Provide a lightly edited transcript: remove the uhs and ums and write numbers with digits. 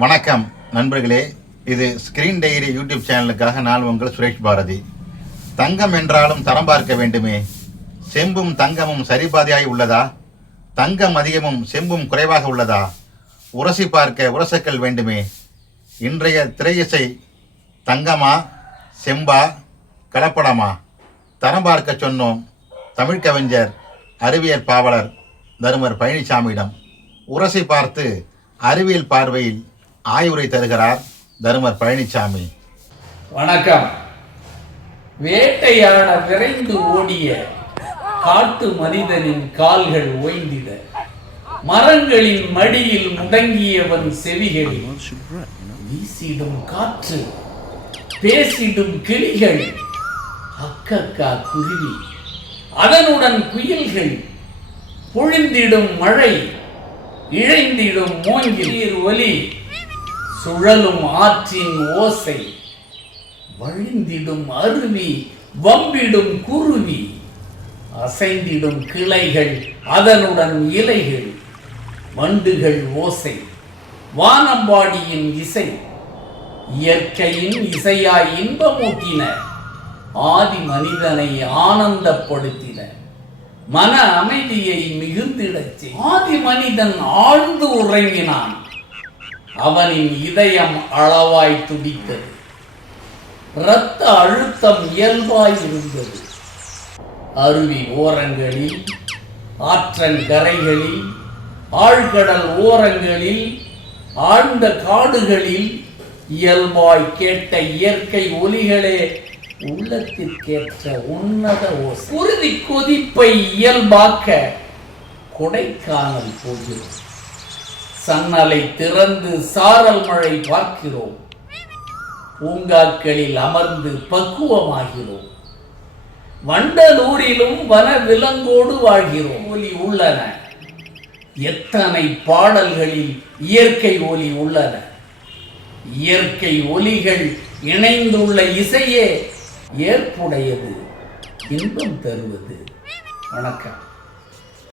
வணக்கம் நண்பர்களே, இது ஸ்கிரீன் டைரி யூடியூப் சேனலுக்காக நான் உங்கள் சுரேஷ் பாரதி. தங்கம் என்றாலும் தரம் பார்க்க வேண்டுமே. செம்பும் தங்கமும் சரிபாதியாய் உள்ளதா? தங்கம் அதிகமும் செம்பும் குறைவாக உள்ளதா? உரசி பார்க்க உரசக்கள் வேண்டுமே. இன்றைய திரையிசை தங்கமா செம்பா கலப்படமா? தரம் பார்க்க சொன்னோம் தமிழ் கவிஞர் அறிவியல் பாவலர் தருமர் பழனிசாமியிடம். உரசி பார்த்து அறிவியல் பார்வையில் ஆய்வுரை தருகிறார் தருமர் பழனிசாமி. வணக்கம். வேட்டையாட விரைந்து ஓடிய காட்டு மனிதனின் கால்கள் ஓய்ந்திட, மரங்களின் மடியில் முடங்கியவன் செவிகளில் வீசிடும் காற்று, பேசிடும் கிளிகள், அக்கக்கா குருவி, அதனுடன் குயில்கள், பொழிந்திடும் மழை, இழைந்திடும் மூங்கில் ஒலி, சுழலும் ஆற்றின் ஓசை, வழிந்திடும் அருவி, வம்பிடும் குருவி, அசைந்திடும் கிளைகள், அதனுடன் இலைகள், வண்டுகள் ஓசை, வானம்பாடியின் இசை, இயற்கையின் இசையாய் இன்பமூட்டின, ஆதி மனிதனை ஆனந்தப்படுத்தின, மன அமைதியை மிகுந்திடச் ஆதி மனிதன் ஆழ்ந்து உறங்கினான். அவனின் இதயம் அளவாய் துடித்தது. இரத்த அழுத்தம் இயல்பாய் இருந்தது. அருவி ஓரங்களில், ஆற்றங்கரைகளில், ஆழ்கடல் ஓரங்களில், ஆழ்ந்த காடுகளில் இயல்பாய் கேட்ட இயற்கை ஒலிகளே உள்ளத்திற்கேற்ற உன்னத ஓசை. குருதி கொதிப்பை இயல்பாக்க கொடைக்கானல் போகிறோம். சன்னலை திறந்து சாரல் மழை பார்க்கிறோம். பூங்காக்களில் அமர்ந்து பக்குவமாகிறோம். வண்டலூரிலும் வன விலங்கோடு வாழ்கிறோம். ஒலி உள்ளன. எத்தனை பாடல்களில் இயற்கை ஒலி உள்ளன. இயற்கை ஒலிகள் இணைந்துள்ள இசையே ஏற்புடையது, இன்பம் தருவது. வணக்கம்.